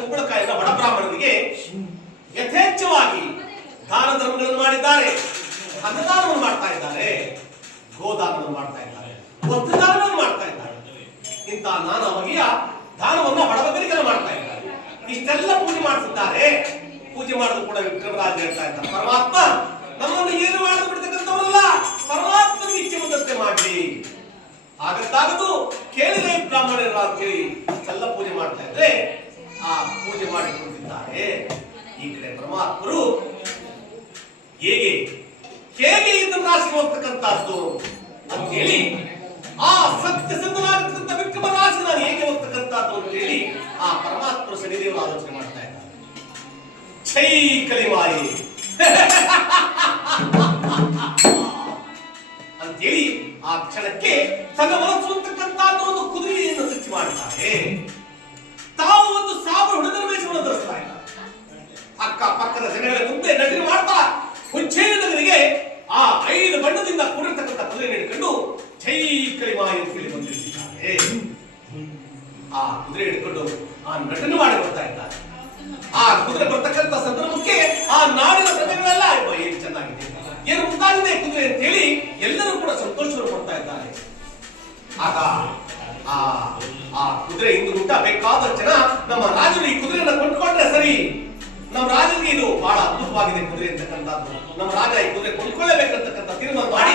ಕುಂಬಳಕಾಯಿನ ಬಡ ಬ್ರಾಹ್ಮಣನಿಗೆ ಯಥೇಚ್ಛವಾಗಿ ದಾನ ಧರ್ಮಗಳನ್ನು ಮಾಡಿದ್ದಾರೆ. ಅನ್ನದಾನವನ್ನು ಮಾಡ್ತಾ ಇದ್ದಾರೆ, ಗೋದಾನವನ್ನು ಮಾಡ್ತಾ ಇದ್ದಾರೆ, ವಸ್ತ್ರದಾನವನ್ನು ಮಾಡ್ತಾ ಇದ್ದಾರೆ. ಇಂತಹ ನಾನಾ ಬಗೆಯ ದಾನವನ್ನ ಬಡಬಗರಿಗೆಲ್ಲ ಮಾಡ್ತಾ ಇದ್ದಾರೆ. ಇಷ್ಟೆಲ್ಲ ಪೂಜೆ ಮಾಡ್ತಿದ್ದಾರೆ. ಪೂಜೆ ಮಾಡಿದ್ರು ಕೂಡ ವಿಕ್ರಮರಾಜ ಹೇಳ್ತಾ ಇದ್ದಾರೆ, ಪರಮಾತ್ಮ ನಮ್ಮನ್ನು ಏನು ಮಾಡಲು ಬಿಡ್ತಕ್ಕಂಥವರಲ್ಲ, ಪರಮಾತ್ಮನಿಗೆ ಇಚ್ಛೆ ಬಂದಂತೆ ಮಾಡ್ಲಿ. ಆಗತ್ತಾಗದು ಕೇಳಿದೆ ಬ್ರಾಹ್ಮಣರ ಅಂತೇಳಿ ಎಲ್ಲ ಪೂಜೆ ಮಾಡ್ತಾ ಇದ್ರೆ ಆ ಪೂಜೆ ಮಾಡಿಕೊಂಡಿದ್ದಾರೆ. ಈ ಕಡೆ ಪರಮಾತ್ಮರು ಹೇಗೆ ಹೇಗೆ ಇದನ್ನು ರಾಶಿ ಹೋಗ್ತಕ್ಕಂಥದ್ದು ಅಂತೇಳಿ ಆ ಸತ್ಯಸಂಧನಾಗಿರ್ತಕ್ಕಂಥ ವಿಕ್ರಮರಾಜ ನಾನು ಹೇಗೆ ಹೋಗ್ತಕ್ಕಂಥದ್ದು ಅಂತೇಳಿ ಆ ಪರಮಾತ್ಮರು ಶನಿದೇವರು ಆಲೋಚನೆ ಮಾಡ್ತಾ ಇದ್ದಾರೆ. ಛೈ ಕಲಿಮಾಯಿ ಅಂತೇಳಿ ಆ ಕ್ಷಣಕ್ಕೆ ತನ್ನ ಮನಸ್ಸು ಅಂತಕ್ಕಂಥದ್ದು ಒಂದು ಕುದುರೆಯನ್ನು ಸೃಷ್ಟಿ ಮಾಡ್ತಾರೆ. ತಾವು ಒಂದು 1000 ಹುಡುಗರ ವೇಷವನ್ನು ಧರಿಸ್ತಾ ಇದ್ದಾರೆ. ಅಕ್ಕ ಪಕ್ಕದ ಜನಗಳ ಮುಂದೆ ನಟನೆ ಮಾಡ್ತಾ ಉಜ್ಜಯಿನಿ ನಗರಿಗೆ ಆ 5 ಬಣ್ಣದಿಂದ ಕೂಡಿರ್ತಕ್ಕಂಥ ಕುದುರೆ ಹಿಡ್ಕೊಂಡು ಛೈ ಕಲಿಮಾಯಿ ಅಂತ ಹೇಳಿ ಬಂದಿರ್ತಾರೆ. ಆ ಕುದುರೆ ಹಿಡ್ಕೊಂಡು ಆ ನಟನೆ ಮಾಡಿ ಬರ್ತಾ ಇದ್ದಾರೆ. ಆ ಕುದುರೆ ಬರ್ತಕ್ಕಂಥ ಸಂದರ್ಭಕ್ಕೆ ಆ ನಾಡಿನ ಪ್ರಜೆಗಳೆಲ್ಲ ಏನ್ ಚೆನ್ನಾಗಿದೆ, ಏನು ಮುಂದಾಗಿದೆ ಕುದುರೆ ಅಂತ ಹೇಳಿ ಎಲ್ಲರೂ ಕೂಡ ಸಂತೋಷವನ್ನು ಪಡ್ತಾ ಇದ್ದಾರೆ. ಆಗ ಆ ಕುದುರೆ ಇಂದು ಊಟ ಬೇಕಾದ ಜನ ನಮ್ಮ ರಾಜರು ಈ ಕುದುರೆಯನ್ನು ಕೊಂಡ್ಕೊಂಡ್ರೆ ಸರಿ, ನಮ್ಮ ರಾಜರಿಗೆ ಇದು ಬಹಳ ಅದ್ಭುತವಾಗಿದೆ ಕುದುರೆ ಅಂತಕ್ಕಂಥದ್ದು, ನಮ್ಮ ರಾಜ ಈ ಕುದುರೆ ಕೊಂಡ್ಕೊಳ್ಳೇಬೇಕಂತಕ್ಕಂಥ ತೀರ್ಮಾನ ಮಾಡಿ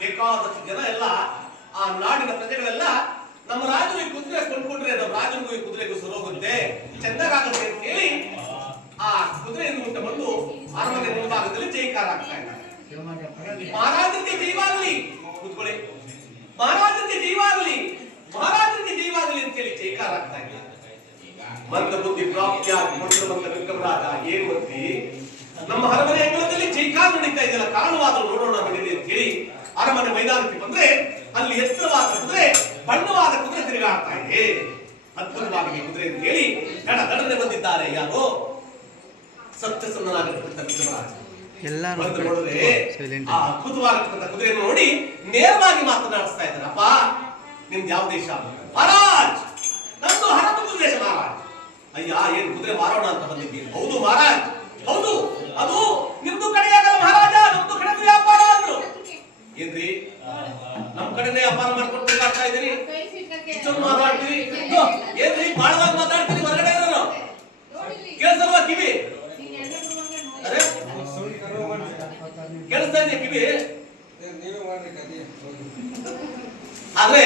ಬೇಕಾದಷ್ಟು ಜನ ಎಲ್ಲ ಆ ನಾಡಿನ ಪ್ರಜೆಗಳೆಲ್ಲ ನಮ್ಮ ರಾಜರು ಈ ಕುದುರೆ ಕೊಂಡ್ಕೊಂಡ್ರೆ ನಮ್ಮ ರಾಜನಿಗೂ ಈ ಕುದುರೆಗೂ ಸರೋಗುತ್ತೆ, ಚೆಂದಾಗುತ್ತೆ ಅಂತ ಹೇಳಿ ಆ ಕುದುರೆಯನ್ನು ಮುಟ್ಟ ಬಂದು ಅರಮನೆ ಮುಂಭಾಗದಲ್ಲಿ ಜೈಕಾರ ಆಗ್ತಾ ಇದ್ದಾರೆ. ಮಹಾರಾಜರಿಗೆ ಜೈವಾಗಲಿ, ಕೂತ್ಕೊಳ್ಳಿ, ಮಹಾರಾಜರಿಗೆ ಜೈವಾಗಲಿ, ಮಹಾರಾಜರಿಗೆ ಜೈವಾಗಲಿ ಅಂತ ಹೇಳಿ ಜೈಕಾರ ಆಗ್ತಾ ಇದ್ದಾರೆ. ಮಂದ ಬುದ್ಧಿ ಪ್ರಾಪ್ತಿಯಾಗಿ ಮಂತ್ರ ಬಂದ ವಿಕ್ರಮರಾಜ ಏನ್ ಮಂತ್ರಿ, ನಮ್ಮ ಅರಮನೆ ಅಂಗಳದಲ್ಲಿ ಜೈಕಾರ ನಡೀತಾ ಇದೆಯಲ್ಲ, ಕಾರಣವಾದರೂ ನೋಡೋಣ ಬನ್ನಿರಿ ಅಂತ ಹೇಳಿ ಅರಮನೆ ಮೈದಾನಕ್ಕೆ ಬಂದ್ರೆ ಅಲ್ಲಿ ಎತ್ತರವಾದ ಕುದುರೆ, ಬಣ್ಣವಾದ ಕುದುರೆ ತಿರುಗಾಡ್ತಾ ಇದೆ. ಅದ್ಭುತವಾಗಿ ಕುದುರೆ ಅಂತ ಹೇಳಿ ದಡನೆ ಬಂದಿದ್ದಾರೆ. ಯಾರು? ಸತ್ಯಸಂಧನಾಗಿರ್ತಕ್ಕಂಥ ಧರ್ಮರಾಜ ಎಲ್ಲರೂ ಬಂದು ನೋಡಿದ್ರೆ ಆ ಅದ್ಭುತವಾಗಿರ್ತಕ್ಕಂಥ ಕುದುರೆಯನ್ನು ನೋಡಿ ನೇರವಾಗಿ ಮಾತನಾಡಿಸ್ತಾ ಇದ್ದಾರೆ. ಅಪ್ಪ ನಿಮ್ದು ಯಾವ ದೇಶ? ಮಹಾರಾಜ್ ನಮ್ದು ಹರಪುರ ದೇಶ ಮಹಾರಾಜ್. ಅಯ್ಯ ಏನ್ ಕುದುರೆ ಮಾರೋಣ ಅಂತ ಬಂದಿದ್ದೀರಿ? ಹೌದು ಮಹಾರಾಜ್, ಹೌದು, ಅದು ನಿಮ್ದು ಕಡೆಯಾಗಲ್ಲ ಮಹಾರಾಜ, ನಮ್ದು ಕಡೆ ವ್ಯಾಪಾರ ಅಂದ್ರು. ಏನ್ರಿ ನಮ್ ಕಡೆನೇ ವ್ಯಾಪಾರ ಮಾಡ್ಕೊಂಡು ತಿರುಗಾಡ್ತಾ ಇದೀರಿ, ಇಷ್ಟೊಂದು ಮಾತಾಡ್ತೀರಿ, ಏನ್ರಿ ಬಾಳವಾಗಿ ಮಾತಾಡ್ತೀರಿ, ಹೊರಗಡೆ ಇರೋರು ಕೇಳಿಸಲ್ವಾ ಕಿವಿ? ಅರೆ ಕೇಳಿಸ್ತಾ ಇದೆ ಕಿವಿ? ಆದ್ರೆ